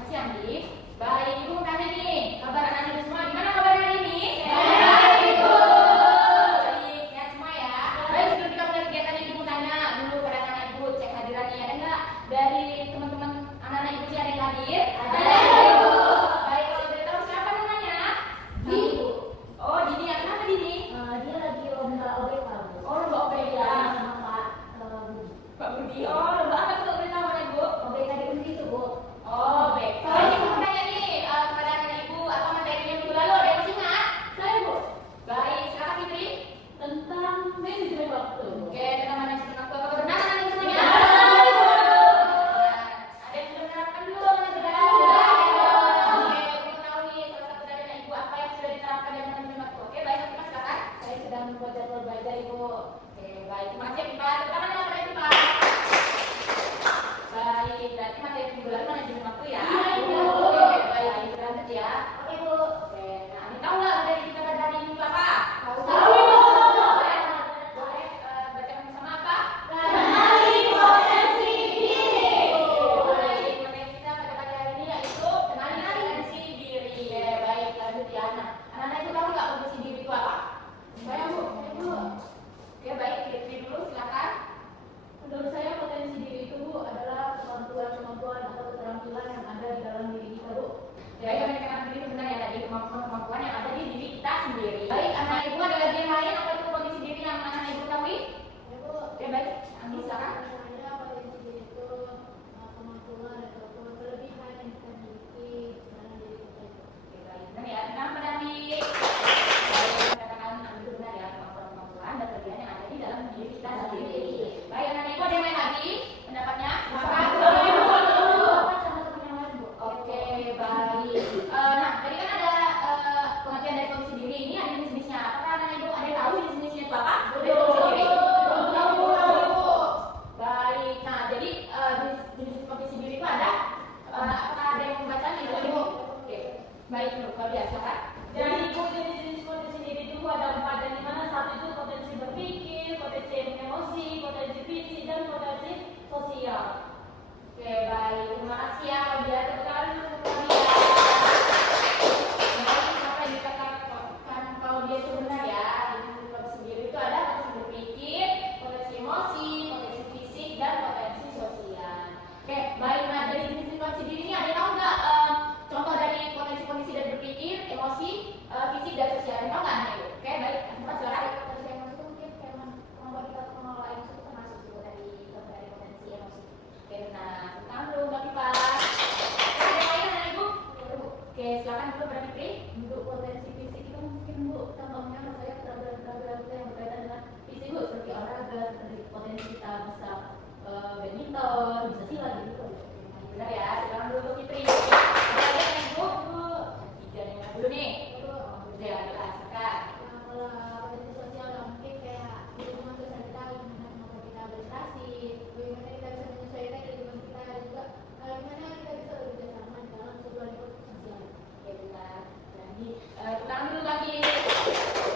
Selamat siang, Dik. Baik, Ibu mau tanya nih, kabar anak-anak semua gimana kabar hari ini? Sehat, Ibu. Baik, sehat semua ya. Baik, sebelum kita mulai kegiatan Ibu mau tanya dulu pada anak-anak Ibu, cek hadirannya ada nggak dari teman-teman anak-anak Ibu yang ada yang hadir? Ada, Ibu. Baik, kalau boleh tahu siapa namanya? Dini. Oh, Dini. Ya, kenapa Dini? Dia lagi lomba OBK, Bu. Oh, lomba OBK. Sama Pak Budi. Pak Budi. Oh, lomba apa tuh boleh tahu anak Ibu? OBK di Undi itu, Bu. Oh, baik. Kalau Ibu mau tanya nih kepada anak Ibu apa materinya minggu lalu ada yang masih ingat? Saya, Bu. Baik, silakan Fitri. Tentang manajemen waktu. Oke, tentang manajemen waktu. Apa benar anak semuanya? Ya, Ibu. Ada yang sudah menerapkan belum? Anak sudah? Oke, Ibu tahu nih salah satu dari anak Ibu apa yang sudah diterapkan dalam manajemen waktu. Oke, baik, kita silakan. Saya sedang membuat jadwal belajar, Ibu. Oke, baik. Terima kasih, Pak. Pertama nih apa itu, Pak? Baik, berarti materi minggu lalu manajemen waktu ya? Iya, Ibu. Oke, baik. Kita lanjut ya. Oke, Bu. Oke, nah ini tahu nggak materi kita pada hari ini apa? Tahu, Ibu. Ibu. Boleh bacakan bersama apa? Kenali potensi diri. Baik, materi kita pada pagi hari ini yaitu kenali potensi diri. Oke, baik, lanjut ya. Nah, anak-anak itu tahu nggak potensi diri itu apa? Saya, Bu. Ibu. Oke, baik, Fitri dulu silakan. Menurut saya potensi diri itu, Bu, adalah kemampuan-kemampuan atau keterampilan yang ada di dalam diri kita, Bu. Ya, yang dikatakan diri benar ya tadi kemampuan-kemampuan yang ada di diri kita sendiri. Baik, anak ibu ada lagi yang lain apa itu potensi diri yang anak ibu ketahui? Ya, Bu. Oke, baik, Anggi silakan. Saya potensi diri itu kemampuan ataupun kelebihan yang kita miliki dalam diri kita. Oke, baik, benar ya. Sekarang pada Anggi. Baik, yang dikatakan Anggi itu benar ya kemampuan-kemampuan dan kelebihan yang ada di dalam diri kita sendiri. Baik, anak ibu ada yang lain lagi pendapatnya? Silakan. Oke, baik. Nah, tadi kan ada pengertian dari potensi diri ini ada jenis-jenisnya. Apakah anak ibu ada yang tahu jenis-jenisnya itu apa? Dari potensi diri? Baik. Nah, jadi jenis potensi diri itu ada. Apakah ada yang membacanya? Ibu? Oke. Baik, Bu. Kalau dia silakan. Jadi jenis-jenis potensi diri itu ada 4 dan di mana satu itu potensi berpikir, potensi emosi, potensi fisik dan potensi sosial. Oke, baik. Terima kasih ya. Kalau dia tepuk tangan dulu untuk dia. Baik, apa yang dikatakan kalau dia itu benar ya. Jenis potensi diri itu ada potensi berpikir, potensi emosi, potensi fisik dan potensi sosial. Oke, baik. Nah, dari jenis potensi diri ini ada yang tahu nggak contoh dari potensi-potensi dari berpikir, emosi, fisik dan sosial? Ada yang tahu nggak anak ibu? Oke, baik. Cepat silakan. Potensi emosi itu mungkin kayak kemampuan kita untuk mengelola emosi itu termasuk juga dari potensi emosi. Oke, nah, sekarang dulu Mbak Pipa. Ada yang lain anak ibu? Oke, silakan dulu Mbak Fitri. Untuk potensi fisik itu mungkin, Bu, contohnya menurut saya keterampilan kita yang berkaitan dengan fisik, Bu, seperti olahraga, seperti potensi kita bisa badminton, bisa silat gitu. Benar ya, sekarang dulu Mbak Fitri. Ada lagi anak ibu? Tiga yang mana dulu nih? Ya, silakan. Kalau potensi sosial yang mungkin kayak di lingkungan sosial kita, bagaimana kemampuan kita berinteraksi, bagaimana kita bisa menyesuaikan di lingkungan kita, dan juga bagaimana kita bisa bekerja sama di dalam sebuah lingkup sosial. Oke, benar. Jadi, sekarang dulu lagi.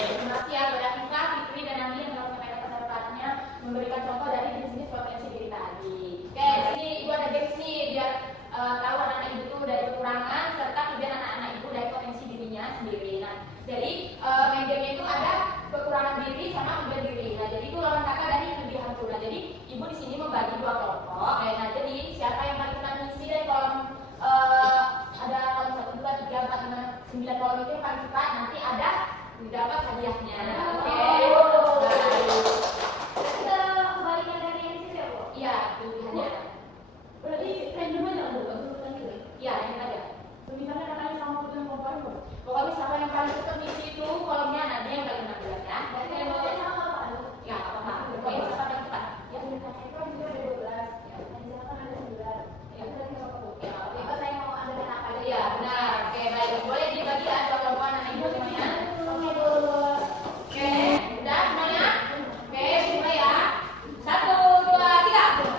Terima kasih ya kepada Fifa, Fitri, dan Andi yang telah menyampaikan pendapatnya memberikan contoh dari jenis-jenis potensi diri tadi. Oke, sini ibu ada games nih biar tahu anak-anak ibu itu dari kekurangan serta kemudian anak-anak ibu dari potensi dirinya sendiri. Nah, jadi main game itu ada kekurangan diri sama kelebihan diri. Nah, jadi itu lawan kata dari kelebihan itu. Nah, jadi ibu di sini membagi dua kelompok. Nah, jadi siapa yang paling senang ngisi dari kolom ada kolom 1, 2, 3, 4, 5, 9 kolom itu yang paling cepat nanti ada dapat hadiahnya. Oke. Baik. Kita kebalikan dari yang itu ya, Bu? Iya, pilihannya. Berarti random aja lah, Bu, urutan gitu. Iya, yang ada. Misalnya katanya sama punya kemampuan, Bu. Pokoknya siapa yang paling cepat ngisi itu kolomnya nanti yang paling menang ya. Berarti yang mau sama apa, Bu? Ya, apa-apa. Pokoknya siapa yang cepat. Yang ditanya itu juga ada 12, yang silakan ada 9. Ya. Itu dari berapa, Bu? Ya, Bebas saya mau ambil apa aja. iya, benar. Oke, baik. Boleh dibagi ya dua kelompok anak ibu semuanya. Oke, Bu. Oke, udah semuanya? Oke, mulai ya. 1, 2, 3.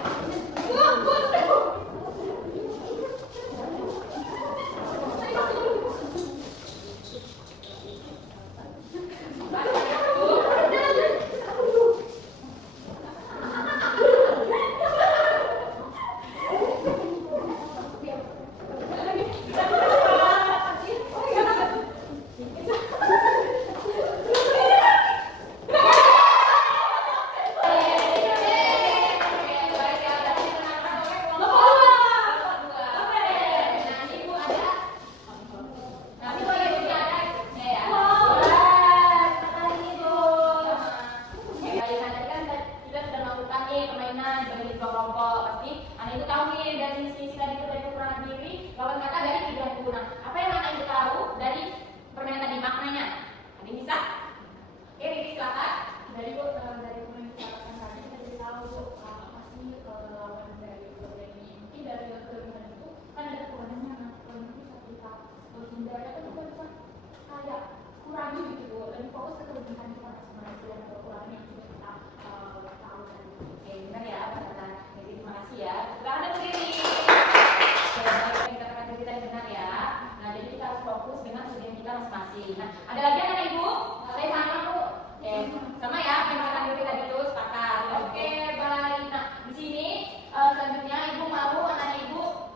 masing-masing. Nah, ada lagi anak ibu? Saya sama bu. Oke, sama ya, yang kata Dewi tadi itu sepakat. Oke, baik. Nah, di sini selanjutnya ibu mau anak ibu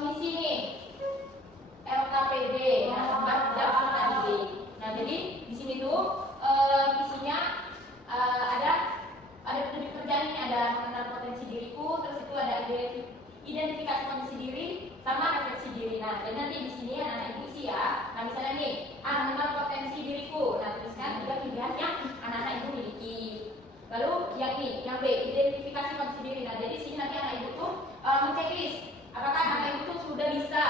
mengisi nih LKPD, nah, Lembar Kerja Peserta Didik. Nah, jadi di sini tuh isinya ada petunjuk kerja nih, ada mengenal potensi diriku, terus itu ada identifikasi kondisi diri sama refleksi diri. Nah, jadi nanti di sini anak-anak ibu isi ya. Nah, misalnya nih, mengenal potensi diriku. Nah, tuliskan 3 pilihan yang anak-anak ibu miliki. Lalu yang B, identifikasi kondisi diri. Nah, jadi sini nanti anak ibu tuh menceklis apakah anak ibu tuh sudah bisa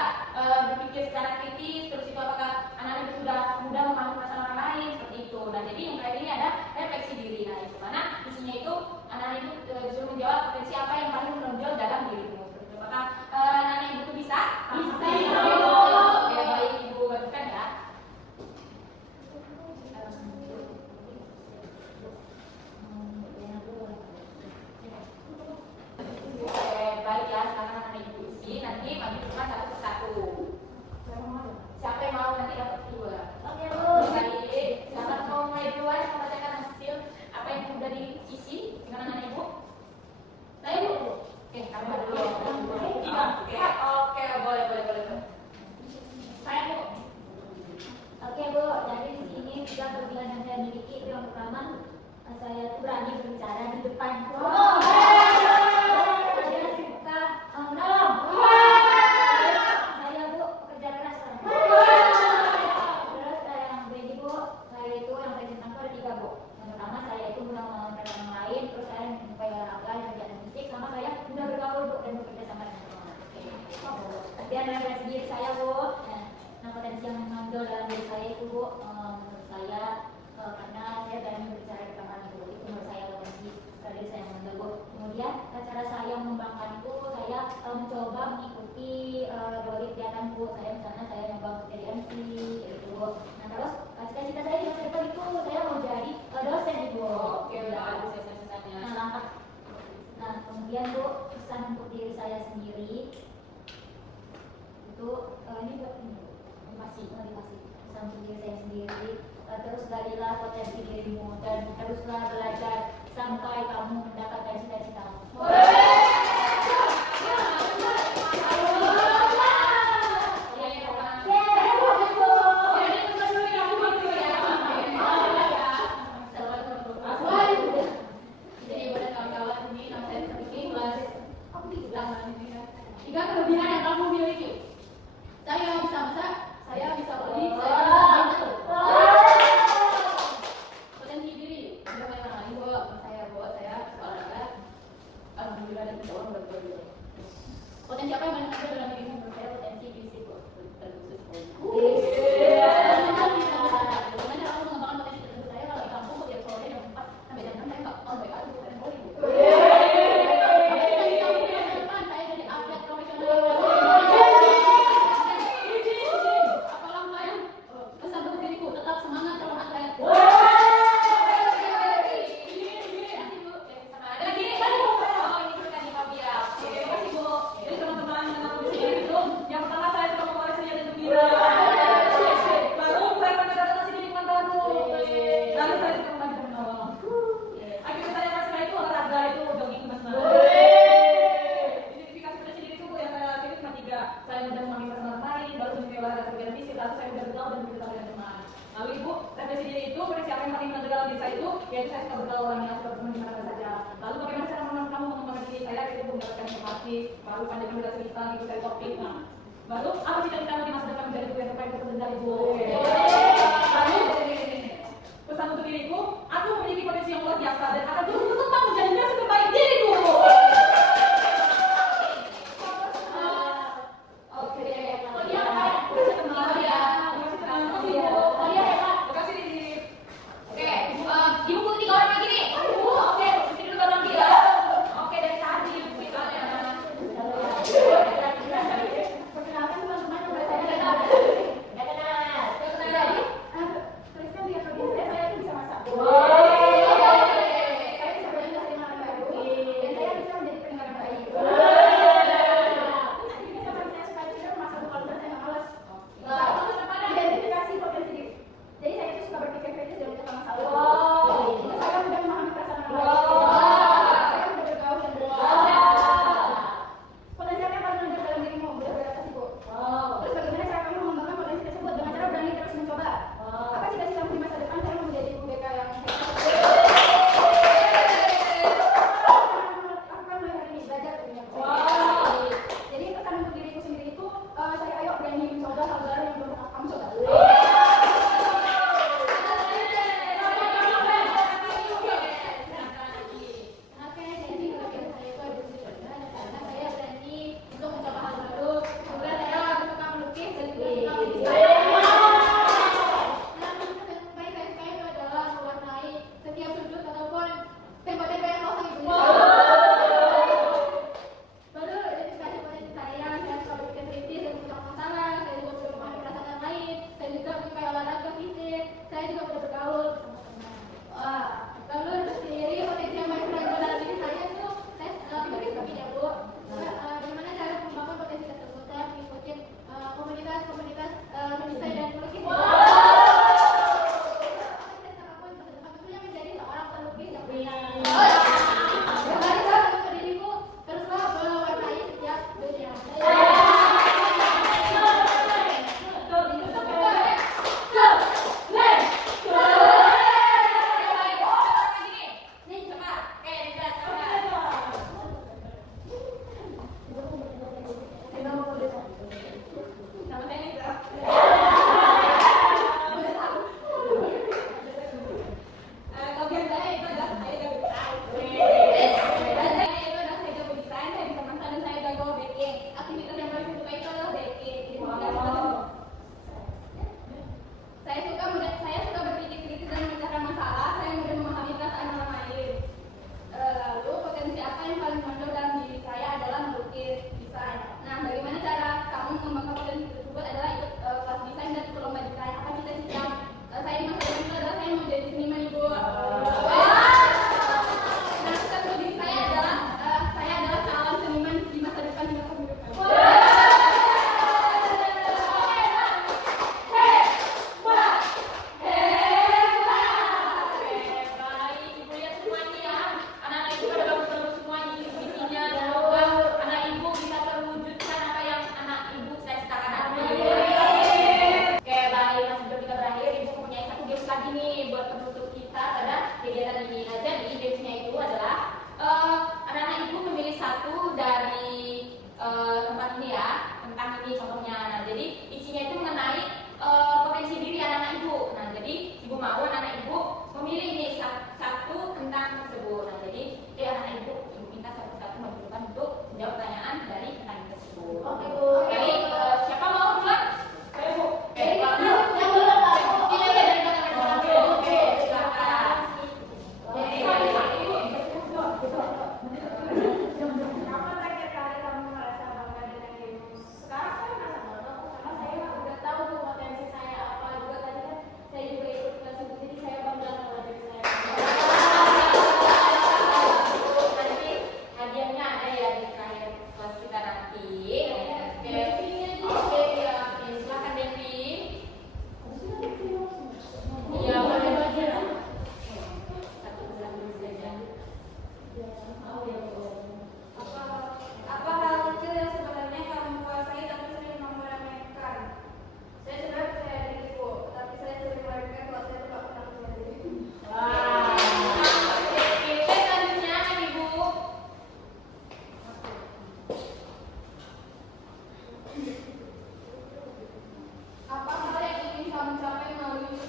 berpikir secara kritis, terus itu apakah anak ibu sudah mudah memahami perasaan orang lain, seperti itu. Nah, jadi yang terakhir ini ada refleksi diri. Nah, di mana isinya itu anak ibu disuruh menjawab potensi apa yang paling menonjol dalam dirimu. Seperti itu. Apakah anak ibu tuh bisa? Bisa. Oke, baik, ibu bagikan ya. Baik ya, sekarang anak ibu isi, nanti maju depan satu persatu. Siapa yang mau nanti dapat 2? Oke bu. Baik, siapa mau mulai duluan membacakan hasil apa yang sudah diisi dengan anak ibu? Saya bu. Oke, kamu dulu. Oke, boleh. Saya bu. Oke bu, jadi di sini 3 kelebihan yang saya miliki itu yang pertama, saya tuh berani berbicara di depan. Saya suka menolong. Saya bu kerja keras. Terus yang begini bu, saya itu yang saya tentang ada 3 bu. Yang pertama saya itu mudah mengenal orang lain, terus saya menyukai olahraga, kerjaan musik, sama saya mudah bergaul bu dan bekerja sama dengan teman. Kemudian refleksi diri saya bu. Nah, potensi yang menonjol dalam diri saya itu bu, menurut saya karena saya berani berbicara di depan ibu, itu menurut saya potensi diri saya yang menonjol bu. Kemudian cara saya mengembangkan itu saya mencoba mengikuti berbagai kegiatan bu. Saya misalnya saya nyoba jadi MC gitu bu. Nah, terus cita-cita saya di masa depan itu saya mau jadi dosen ibu. Oke, bagus ya ceritanya. Nah, kemudian bu, pesan untuk diri saya sendiri itu ini buat ini motivasi pesan untuk diri saya sendiri, terus galilah potensi dirimu dan teruslah belajar sampai kamu mendapatkan cita-citamu. Tiga kelebihan yang kamu miliki. Saya bisa masak, saya bisa beli, saya bisa potensi diri. Saya memang ibu, saya olahraga. Alhamdulillah dan insya Allah betul. Potensi apa yang banyak ada dalam diri menurut saya? Potensi fisik terkhusus. Bagaimana cara kamu mengembangkan potensi tertentu? Saya kalau di kampung setiap sore jam 4 sampai jam 6 saya nggak on baik aja bukan volley. Saya jadi atlet profesional. Apalah saya pesan untuk diriku tetap semangat kalau atlet. Jadi teman-teman yang aku di sini itu, yang pertama saya suka mengoleksi dan gembira. Baru saya beradaptasi di lingkungan baru. Lalu saya suka membantu dan menolong. Akhirnya saya setelah itu olahraga itu jogging mas-mas. Identifikasi potensi diri itu yang saya pilih cuma 3. Saya mudah memahami perasaan orang lain, baru menyukai olahraga kegiatan fisik, lalu saya mudah bergaul dan bekerja sama dengan teman. Lalu ibu, refleksi diri itu potensi apa yang paling menonjol dalam diri saya itu, yaitu saya suka bergaul orangnya, suka berteman di mana saja. Lalu bagaimana cara kamu mengembangkan diri saya itu mendapatkan informasi, baru panjang mudah cerita, gitu dari topik. Nah, baru apa cita-citamu di masa depan menjadi ibu yang terbaik untuk menjadi ibu? Lalu pesan untuk diriku, aku memiliki potensi yang luar biasa dan akan terus berkembang menjadi yang terbaik diriku. Ibu butuh 3 orang lagi nih. Oke, dulu orang 3. Oke, dari tadi Perkenalkan teman-teman, nama saya Dana. Tuliskan 3 kelebihan saya itu bisa masak. Saya bisa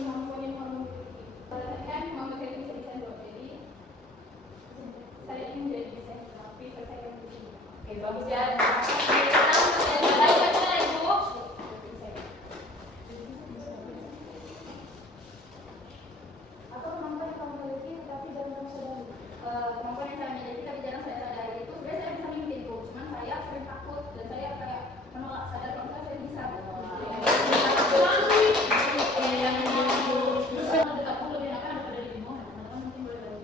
kemampuan yang kamu miliki. Kan kemampuan saya bisa desain dong, jadi saya ingin menjadi desainer tapi selesaikan di sini. Oke, bagus ya. Baik, Ibu. Apa kemampuan yang kamu miliki tapi jangan kamu sadari? Kemampuan yang saya miliki tapi jarang saya sadari itu sebenarnya saya bisa mimpi Bu, cuman saya sering takut dan saya kayak menolak sadar kalau saya bisa. Menurut aku lebih enak daripada dirimu, teman-teman mungkin boleh dari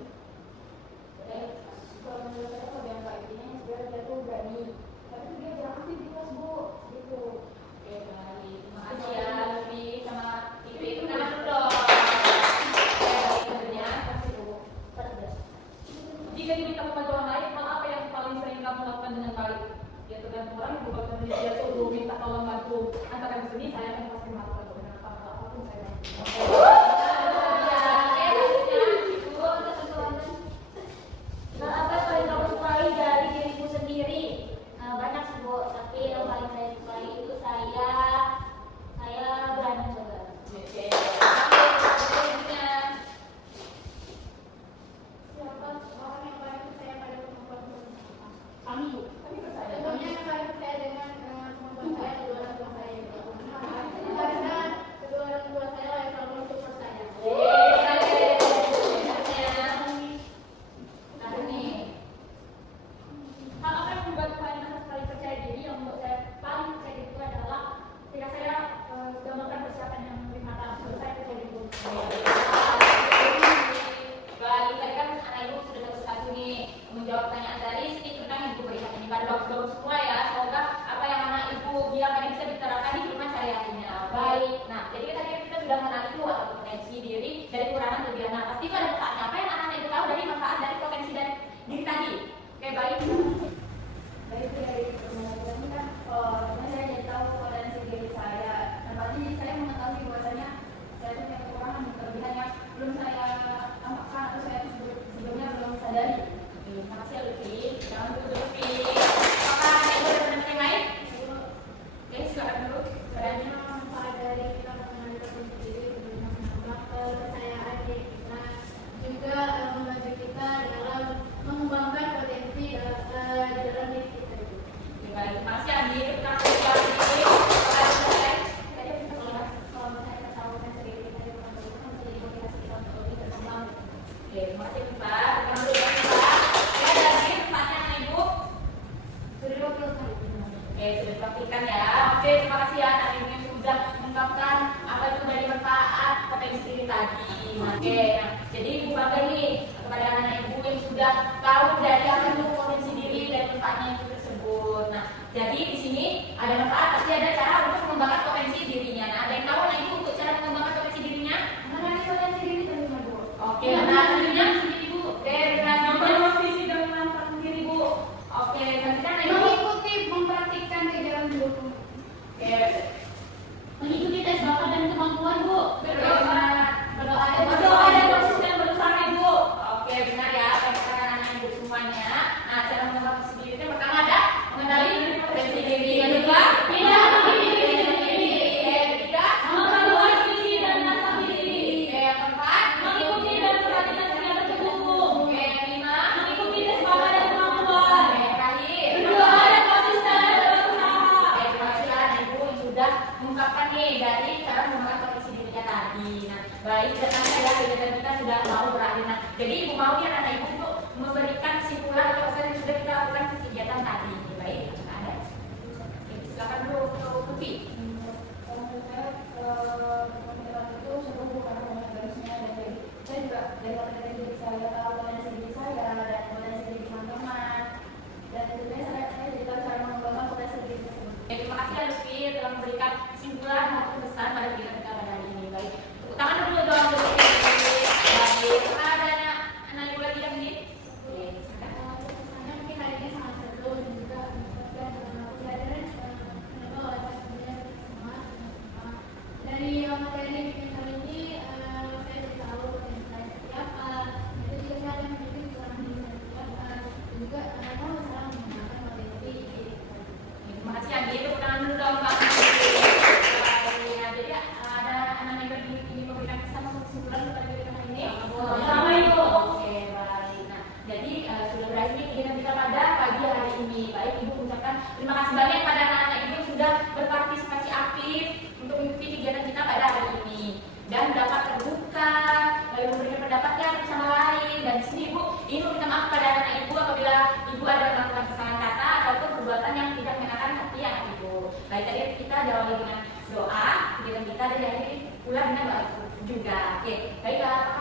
Kalau menurut saya kalau yang kayak gini sebenarnya dia tuh berani, tapi dia jarang aktif di kelas Bu, gitu. Oke, baik. Terima kasih ya Lufi sama Ipi. Tangan dulu dong. Oke, sebenarnya kasih Bu. Jika diminta membantu orang lain, hal apa yang paling sering kamu lakukan dengan baik? Ya tergantung orang, bukan dari dia suruh minta tolong bantu antarkan ke sini, saya akan pasti melakukan dengan apapun saya bantu. Hal apa yang paling kamu sukai dari diriku sendiri? Banyak sih Bu, tapi yang paling saya sukai itu saya berani coba. Oke. Siapa orang yang paling percaya pada kemampuan saya? Kami Bu, kami percaya. Tentunya yang paling percaya dengan kemampuan saya kedua orang tua saya. Karena kedua orang tua saya yang selalu mensupport saya. Hal apa yang membuat saya merasa paling percaya diri? Yang membuat saya paling percaya diri itu adalah ketika saya sudah melakukan persiapan yang lebih matang, baru saya percaya diri. Baik, tadi kan anak ibu sudah satu-satu nih menjawab pertanyaan tadi. Sini kita ibu berikan ini pada bagus-bagus semua ya. Semoga apa yang anak ibu bilang tadi bisa diterapkan di kehidupan sehari-harinya. Baik. Nah, jadi tadi kita sudah mengenal itu atau potensi diri dari kekurangan kelebihan. Nah, pasti itu ada manfaatnya. Apa yang anak ibu tahu dari manfaat dari potensi dari diri tadi? Oke, baik. Baik, dari pertemuan ini kan, saya jadi tahu potensi diri saya. Dan pasti saya mengetahui bahwasanya saya punya kekurangan dan kelebihan yang belum saya tampakkan atau saya sebelumnya belum sadari. Terima kasih Lutfi. Jangan dulu Lutfi. Apakah ada teman-teman yang lain? Oke, silakan dulu. Berani. Manfaat dari kita mengenali potensi diri dengan menambah kepercayaan diri kita, juga membantu kita dalam mengembangkan potensi di dalam diri kita itu. Oke, baik. Terima kasih Andi. Terima kasih Andi. Apakah ada yang lain? Kalau misalnya kita tahu potensi diri kita itu bisa jadi motivasi kita untuk lebih berkembang. Oke, terima kasih Mbak. Terima kasih Mbak. Ya, dari tempatnya anak ibu. Sudah 20 kali. Oke, sudah dipraktikkan ya. Oke, terima kasih ya anak ibu yang sudah mengungkapkan apa itu dari manfaat potensi diri tadi. Oke, nah, jadi ibu bangga nih kepada anak ibu yang sudah tahu dari apa itu potensi diri dan manfaatnya itu tersebut. Nah, jadi di sini ada manfaat, pasti ada cara untuk mengembangkan potensi dirinya. Nah, ada yang tahu anak ibu untuk cara mengembangkan potensi dirinya? Mengenali potensi diri tentunya Bu. Oke, nah tentunya ibu. Oke, dengan visi dan menantang diri bu. Oke, nanti kan ibu. Mengikuti mempraktikkan kejaran dulu. Oke, Mengikuti tes bakat dan kemampuan Bu. berdoa dan konsisten berusaha ibu. Oke, benar ya. Apa yang dikatakan anak ibu semuanya. Nah, cara mengembangkan potensi diri itu pertama ada mengenali potensi diri. Yang kedua, tidak memiliki diri sendiri. Yang ketiga, memperluas visi dan menantang diri. Yang keempat, mengikuti dan perhatikan segala terhubung. Yang kelima, mengikuti tes bakat dan kemampuan. Yang terakhir, berdoa dan konsisten berusaha. Oke, terima kasih anak ibu yang sudah mengungkapkan nih dari cara mengembangkan potensi dirinya tadi. Nah, baik, dan saya kegiatan kita sudah mau berakhir. Nah, jadi ibu mau nih anak ibu untuk memberikan kesimpulan atau pesan yang sudah kita lakukan di kegiatan tadi. Baik, apakah ada? Oke, silakan dulu untuk Lufi. Kalau menurut saya, pemikiran itu sungguh karena banyak garisnya dan jadi saya juga dari potensi diri saya tahu potensi diri saya dan potensi diri teman-teman dan tentunya saya jadi tahu cara mengembangkan potensi diri tersebut. Oke, terima kasih Lufi telah memberikan kesimpulan maupun pesan pada kegiatan kita pada hari ini. Baik, tepuk tangan dulu dong untuk Lufi. Baik, apakah ada anak ibu lagi yang ini? Oke, silakan. Kesannya mungkin hari ini sangat seru dan juga mengucapkan pelajaran kenapa oleh saya sebenarnya sama dari materi bikin kali ini saya jadi tahu potensi saya seperti apa, itu juga saya akan memiliki kekurangan diri saya seperti apa, dan juga tahu cara mengembangkan potensi diri saya. Terima kasih Andi, tepuk tangan dulu dong Pak. Ya, jadi ada anak ibu yang ingin memberikan pesan doa kegiatan kita dan diakhiri pula dengan doa juga. Oke, baiklah.